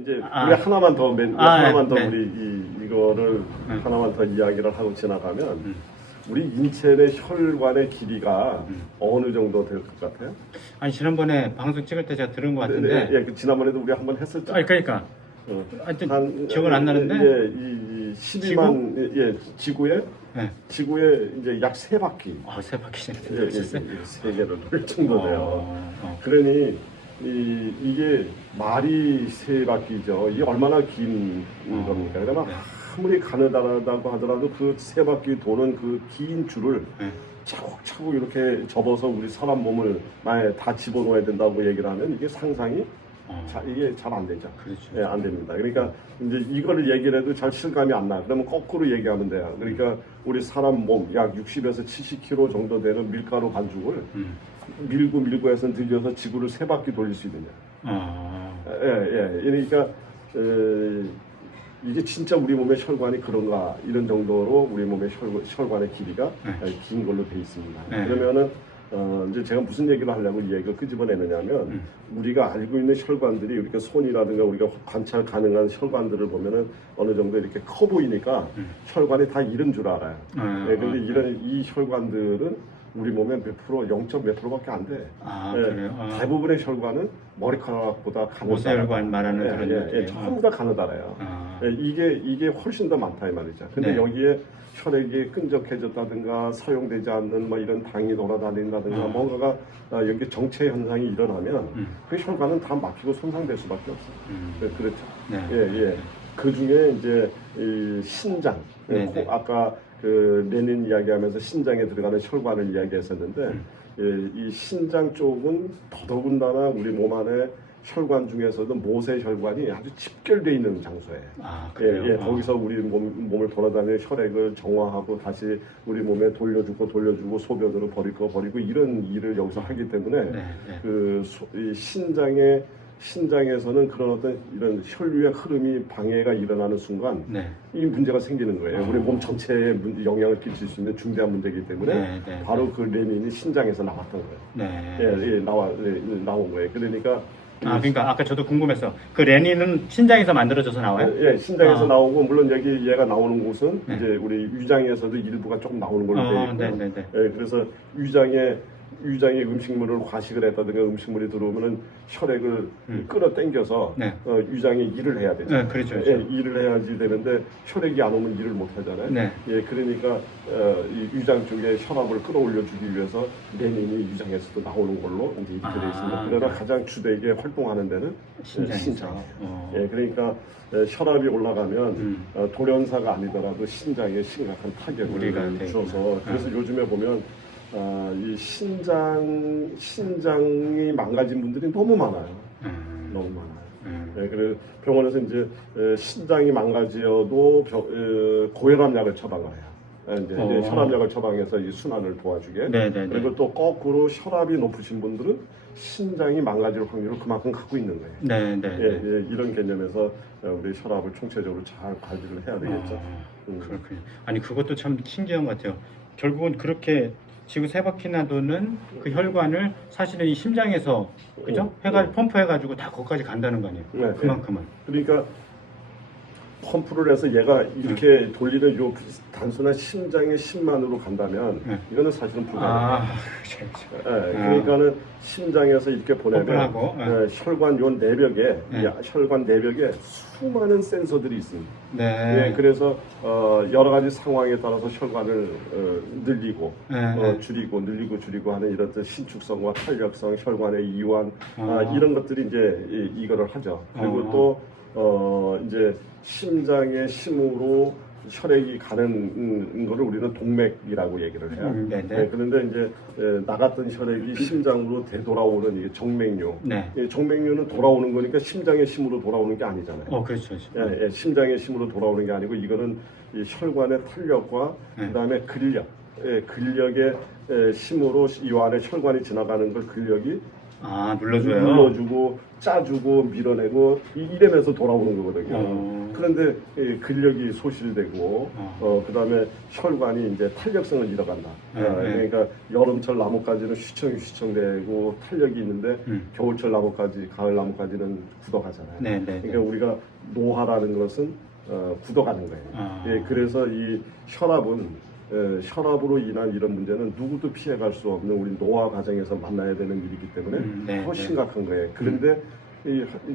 이제 우리 하나만 더 하나만 더 네. 우리 이거를 하나만 더 이야기를 하고 지나가면 우리 인체의 혈관의 길이가 어느 정도 될 것 같아요? 아니 지난번에 방송 찍을 때 제가 들은 것 같은데. 네, 예, 그 지난번에도 우리 한번 했었죠. 아니 그러니까. 하여튼 기억은 안 나는데. 예, 이 12만 지구에 네. 지구에 이제 약 3바퀴. 세 바퀴 예, 세 개를 돌 정도 돼요. 그러니 이게 말이 3바퀴죠. 이게 얼마나 긴 겁니까? 그러면 아무리 가느다라고 하더라도 그 3바퀴 도는 그 긴 줄을 차곡차곡 이렇게 접어서 우리 사람 몸을 만약에 다 집어넣어야 된다고 얘기를 하면 이게 상상이 이게 잘 안 되죠. 그렇죠. 예, 안 됩니다. 그러니까 이제 이거를 얘기를 해도 잘 실감이 안 나. 그러면 거꾸로 얘기하면 돼요. 그러니까 우리 사람 몸 약 60에서 70kg 정도 되는 밀가루 반죽을 밀고 해서 늘려서 지구를 3바퀴 돌릴 수 있느냐. 예. 그러니까 이게 진짜 우리 몸의 혈관이 그런가 이런 정도로 우리 몸의 혈관의 길이가 긴 걸로 돼 있습니다. 그러면은 이제 제가 무슨 얘기를 하려고 이 얘기를 끄집어내느냐면 우리가 알고 있는 혈관들이 우리가 손이라든가 우리가 관찰 가능한 혈관들을 보면은 어느 정도 이렇게 커 보이니까 혈관이 다 이런 줄 알아요. 그런데 이 혈관들은 우리 몸의 몇 프로, 0.몇 프로밖에 안 돼. 그래요? 대부분의 혈관은 머리카락보다 가느다라. 모세혈관 말하는 그런 예, 전부 다 가느다라요. 이게 훨씬 더 많다 이 말이죠. 근데 네. 여기에 혈액이 끈적해졌다든가 사용되지 않는 뭐 이런 당이 돌아다닌다든가 뭔가가 여기 정체 현상이 일어나면 그 혈관은 다 막히고 손상될 수밖에 없어요. 그렇죠. 예. 그 중에 이제 이 신장, 아까 그 레닌 이야기하면서 신장에 들어가는 혈관을 이야기했었는데 이 신장 쪽은 더더군다나 우리 몸 안에 혈관 중에서도 모세혈관이 아주 집결되어 있는 장소예요. 그래요? 거기서 우리 몸을 돌아다니는 혈액을 정화하고 다시 우리 몸에 돌려주고 소변으로 버리고 이런 일을 여기서 하기 때문에 이 신장에서는 그런 어떤 이런 혈류의 흐름이 방해가 일어나는 순간 이 문제가 생기는 거예요. 우리 몸 전체에 영향을 끼칠 수 있는 중대한 문제이기 때문에 바로 그 레닌이 신장에서 나왔던 거예요. 나온 거예요. 그러니까 아까 저도 궁금했어. 그 레닌은 신장에서 만들어져서 나와요? 예, 신장에서 나오고 물론 여기 얘가 나오는 곳은 이제 우리 위장에서도 일부가 조금 나오는 걸로 되어 있고요. 그래서 위장에 음식물을 과식을 했다든가 음식물이 들어오면은 혈액을 끌어당겨서 위장에 일을 해야 되죠. 그렇죠. 일을 해야지 되는데 혈액이 안 오면 일을 못 하잖아요. 그러니까 이 위장 쪽에 혈압을 끌어올려주기 위해서 레닌이 위장에서도 나오는 걸로 이제 이렇게 되어 있습니다. 그러나 가장 주되게 활동하는 데는 신장이에요. 그러니까 혈압이 올라가면 돌연사가 아니더라도 신장에 심각한 타격을 주어서 그래서 요즘에 보면 이 신장이 망가진 분들이 너무 많아요. 너무 많아요. 그래서 병원에서 이제 신장이 망가져도 고혈압약을 처방해요. 이제 혈압약을 처방해서 이 순환을 도와주게. 그리고 또 거꾸로 혈압이 높으신 분들은 신장이 망가질 확률을 그만큼 갖고 있는 거예요. 이런 개념에서 우리 혈압을 총체적으로 잘 관리를 해야 되겠죠. 그렇군요. 아니 그것도 참 신기한 것 같아요. 결국은 그렇게 지구 3바퀴나 도는 그 혈관을 사실은 이 심장에서 그죠? 펌프해가지고 다 거기까지 간다는 거 아니에요? 그만큼은. 그러니까 펌프를 해서 얘가 이렇게 돌리는 요 단순한 심장의 심만으로 간다면 이거는 사실은 불가능해요. 그러니까는 심장에서 이렇게 보내면 혈관 요 내벽에 혈관 내벽에 수많은 센서들이 있습니다. 그래서 여러 가지 상황에 따라서 혈관을 늘리고 줄이고 하는 이런 신축성과 탄력성, 혈관의 이완 이런 것들이 이제 이거를 하죠. 그리고 또 이제 심장의 심으로 혈액이 가는 거를 우리는 동맥이라고 얘기를 해요. 그런데 이제 나갔던 혈액이 심장으로 되돌아오는 이게 정맥류. 정맥류는 돌아오는 거니까 심장의 심으로 돌아오는 게 아니잖아요. 그렇죠. 심장의 심으로 돌아오는 게 아니고 이거는 이 혈관의 탄력과 그다음에 근력의 힘으로 이 안에 혈관이 지나가는 걸 근력이 눌러줘요. 눌러주고 짜주고 밀어내고 이러면서 돌아오는 거거든요. 그런데 근력이 소실되고 그다음에 혈관이 이제 탄력성을 잃어간다. 그러니까 여름철 나무까지는 휘청휘청되고 탄력이 있는데 겨울철 나무까지, 가을 나무까지는 굳어가잖아요. 그러니까 우리가 노화라는 것은 굳어가는 거예요. 그래서 이 혈압으로 인한 이런 문제는 누구도 피해갈 수 없는 우리 노화 과정에서 만나야 되는 일이기 때문에 더 심각한 거예요. 그런데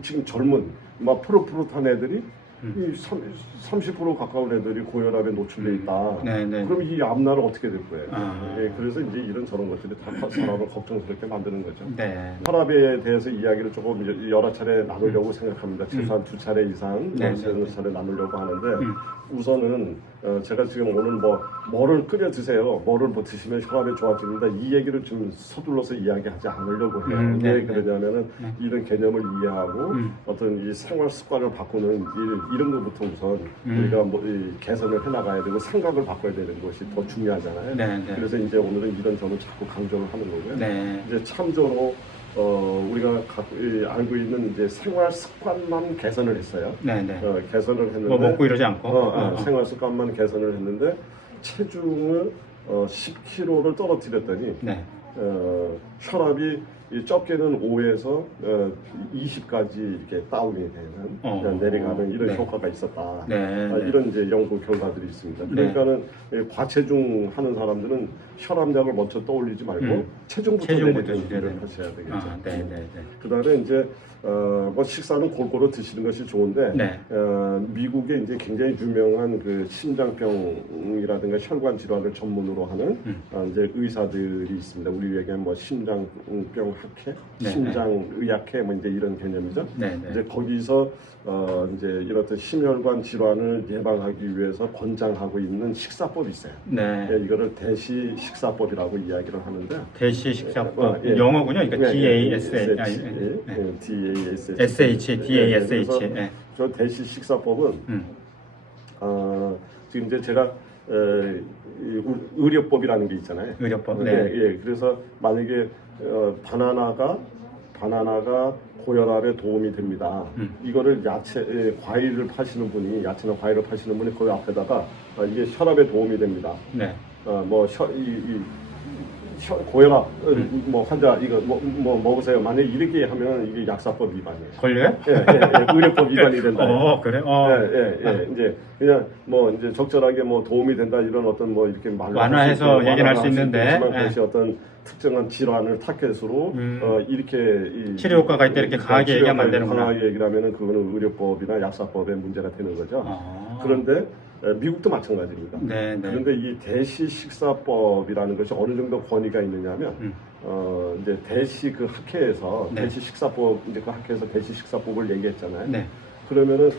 지금 젊은 막 푸릇푸릇한 애들이 이 30% 가까운 애들이 고혈압에 노출돼 있다. 그럼 이 앞날은 어떻게 될 거예요? 그래서 이제 이런 저런 것들이 다 사람을 걱정스럽게 만드는 거죠. 혈압에 대해서 이야기를 조금 여러 차례 나누려고 생각합니다. 최소한 2차례 이상, 3차례 나누려고 하는데 우선은 제가 지금 오늘 뭐를 끓여 드세요. 뭐를 드시면 혈압이 좋아집니다. 이 얘기를 좀 서둘러서 이야기하지 않으려고 해요. 왜 그러냐면은 이런 개념을 이해하고 어떤 이 생활 습관을 바꾸는 이런 것부터 우선 우리가 개선을 해나가야 되고 생각을 바꿔야 되는 것이 더 중요하잖아요. 그래서 이제 오늘은 이런 점을 자꾸 강조를 하는 거고요. 이제 참조로 우리가 알고 있는 이제 생활 습관만 개선을 했어요. 개선을 했는데 뭐 먹고 이러지 않고 생활 습관만 개선을 했는데 체중을 10kg를 떨어뜨렸더니 혈압이 적게는 5에서 20까지 이렇게 다운이 되는 내려가는 이런 효과가 있었다. 이런 이제 연구 결과들이 있습니다. 그러니까는 과체중 하는 사람들은 혈압약을 먼저 떠올리지 말고 체중부터 내리는 일을 하셔야 되겠죠. 그다음에 이제 식사는 골고루 드시는 것이 좋은데 미국에 이제 굉장히 유명한 그 심장병이라든가 혈관 질환을 전문으로 하는 이제 의사들이 있습니다. 우리 얘기하면 심장병 학회, 심장의학회 이제 이런 개념이죠. 이제 거기서 이제 이렇듯 심혈관 질환을 예방하기 위해서 권장하고 있는 식사법이 있어요. 이거를 대시 식사법이라고 이야기를 하는데 대시 식사법 영어군요. 그러니까 DASH. 저 대시 식사법은 지금 이제 제가 의료법이라는 게 있잖아요. 의료법. 그래서 만약에 바나나가 고혈압에 도움이 됩니다. 이거를 과일을 파시는 분이 야채나 과일을 파시는 분이 그 앞에다가 이게 혈압에 도움이 됩니다. 고혈압 환자 이거 먹으세요. 만약 이렇게 하면 이게 약사법 위반이에요. 걸려요? 의료법 위반이 된다. 그래? 이제 그냥 이제 적절하게 도움이 된다 이런 어떤 이렇게 말로 완화해서 얘기를 할 수 있는데 그것이 어떤 특정한 질환을 타겟으로 이렇게 치료 효과가 있다 이렇게 강하게 얘기하면 안 되는구나. 강하게 얘기를 하면은 그거는 의료법이나 약사법의 문제가 되는 거죠. 그런데 미국도 마찬가지입니다. 그런데 이 대시 식사법이라는 것이 어느 정도 권위가 있느냐면 이제 대시 그 학회에서 대시 식사법 이제 그 학회에서 대시 식사법을 얘기했잖아요. 그러면은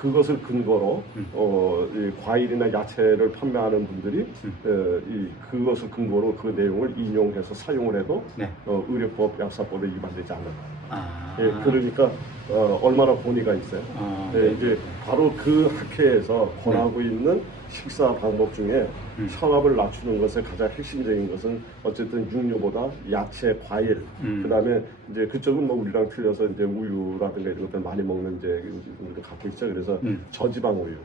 그것을 근거로 이 과일이나 야채를 판매하는 분들이 그것을 근거로 그 내용을 인용해서 사용을 해도 의료법, 약사법에 위반되지 않는다. 그러니까 얼마나 권위가 있어요. 이제 바로 그 학회에서 권하고 있는 식사 방법 중에 혈압을 낮추는 것의 가장 핵심적인 것은 어쨌든 육류보다 야채, 과일, 그다음에 이제 그쪽은 우리랑 틀려서 이제 우유라든가 이런 것들 많이 먹는 이제 우리도 갖고 있죠. 그래서 저지방 우유.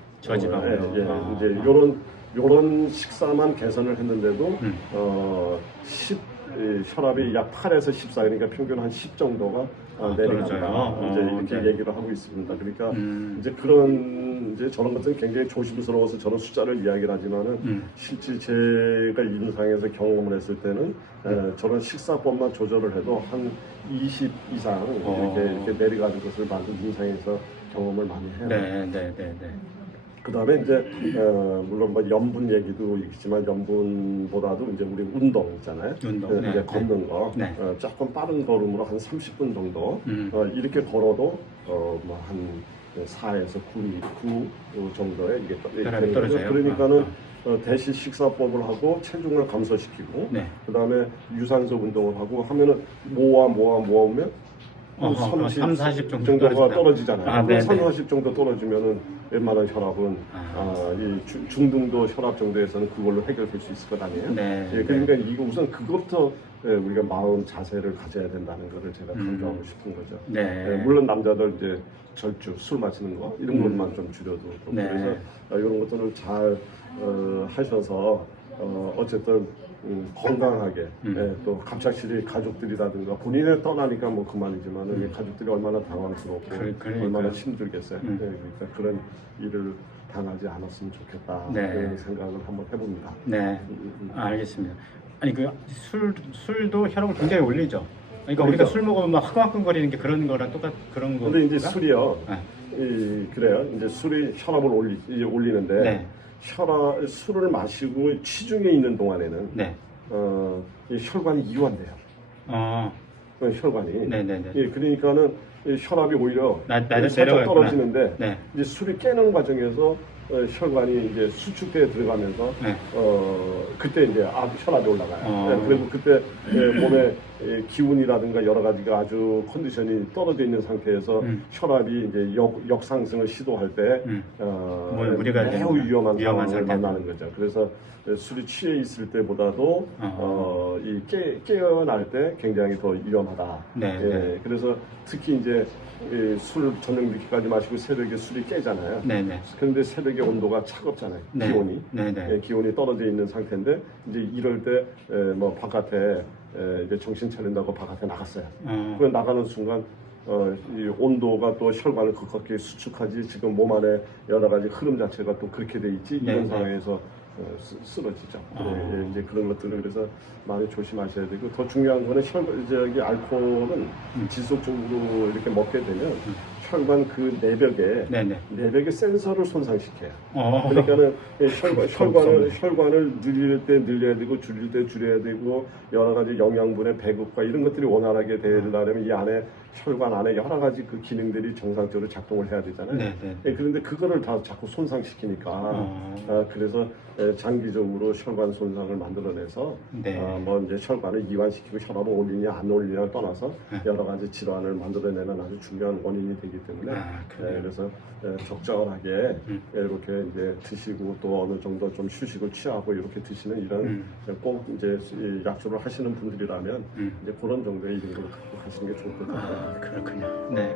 이제 요런 식사만 개선을 했는데도 혈압이 약 8에서 14 그러니까 평균 한 10 정도가 내려간다. 이제 이렇게 얘기를 하고 있습니다. 그러니까 이제 이제 저런 것들은 굉장히 조심스러워서 저런 숫자를 이야기를 하지만은 실제 제가 임상에서 경험을 했을 때는 저런 식사법만 조절을 해도 한 20 이상 이렇게 내려가는 것을 많은 임상에서 경험을 많이 해요. 그 다음에 이제 물론 염분 얘기도 있지만 염분보다도 이제 우리 운동 있잖아요. 이제 걷는 거 조금 빠른 걸음으로 한 30분 정도 이렇게 걸어도 한 4에서 9 정도에 이게 떨어져요. 그러니까는 대시 식사법을 하고 체중을 감소시키고 그 다음에 유산소 운동을 하고 하면은 모으면 30, 40 정도가 떨어지잖아요. 3, 40 정도 떨어지면은 웬만한 혈압은 이 중등도 혈압 정도에서는 그걸로 해결될 수 있을 것 아니에요. 그러니까 이거 우선 그것부터 우리가 마음 자세를 가져야 된다는 것을 제가 강조하고 싶은 거죠. 네. 물론 남자들 이제 절주 술 마시는 거 이런 것만 좀 줄여도 네. 그래서 이런 것들을 잘 하셔서 어쨌든 건강하게 또 갑작스레 가족들이라든가 본인이 떠나니까 뭐 그만이지만 가족들이 얼마나 당황스럽고 얼마나 힘들겠어요. 그러니까 그런 일을 당하지 않았으면 좋겠다 네. 그런 생각을 한번 해봅니다. 네, 알겠습니다. 아니 그 술도 혈압을 굉장히 올리죠. 그러니까 우리가 술 먹으면 막 화끈화끈거리는 게 그런 거랑 그런 거. 근데 이제 술이요. 네. 그래요. 이제 술이 혈압을 올리는데 네. 술을 마시고 취중에 있는 동안에는 네. 이 혈관이 이완돼요. 혈관이. 네네네. 예, 그러니까는 이 혈압이 오히려 살짝 내려가구나. 떨어지는데 네. 이제 술이 깨는 과정에서 혈관이 이제 수축대에 들어가면서 네. 그때 이제 혈압이 올라가요. 그리고 그때 몸의 기운이라든가 여러 가지가 아주 컨디션이 떨어져 있는 상태에서 혈압이 이제 역상승을 시도할 때 무리가 매우 위험한 상황을 상태. 만나는 거죠. 그래서 술이 취해 있을 때보다도 이 깨어날 때 굉장히 더 위험하다. 네, 예, 네. 그래서 특히 이제 술 저녁 늦게까지 마시고 새벽에 술이 깨잖아요. 네네. 그런데 새벽에 온도가 차갑잖아요. 네. 기온이. 네네. 예, 기온이 떨어져 있는 상태인데 이제 이럴 때 뭐 바깥에 이제 정신 차린다고 바깥에 나갔어요. 그 나가는 순간 이 온도가 또 혈관을 급격히 수축하지 지금 몸 안에 여러 가지 흐름 자체가 또 그렇게 돼 있지 이런 네. 상황에서 쓰러지죠. 예, 이제 그런 것들을 그래서 많이 조심하셔야 되고 더 중요한 거는 알코올은 지속적으로 이렇게 먹게 되면 혈관 그 내벽에 센서를 손상시켜요. 그러니까는 혈관을 늘릴 때 늘려야 되고 줄일 때 줄여야 되고 여러 가지 영양분의 배급과 이런 것들이 원활하게 되려면 이 안에 혈관 안에 여러 가지 그 기능들이 정상적으로 작동을 해야 되잖아요. 예, 그런데 그거를 다 자꾸 손상시키니까 그래서 장기적으로 혈관 손상을 만들어내서 뭐 이제 혈관을 이완시키고 혈압을 올리냐 안 올리냐를 떠나서 여러 가지 질환을 만들어내는 아주 중요한 원인이 되기 때문에 그래서 적절하게 이렇게 이제 드시고 또 어느 정도 좀 휴식을 취하고 이렇게 드시는 이런 꼭 이제 약주를 하시는 분들이라면 이제 그런 정도의 이름을 갖고 하시는 게 좋을 것 같아요. 그렇군요. 네.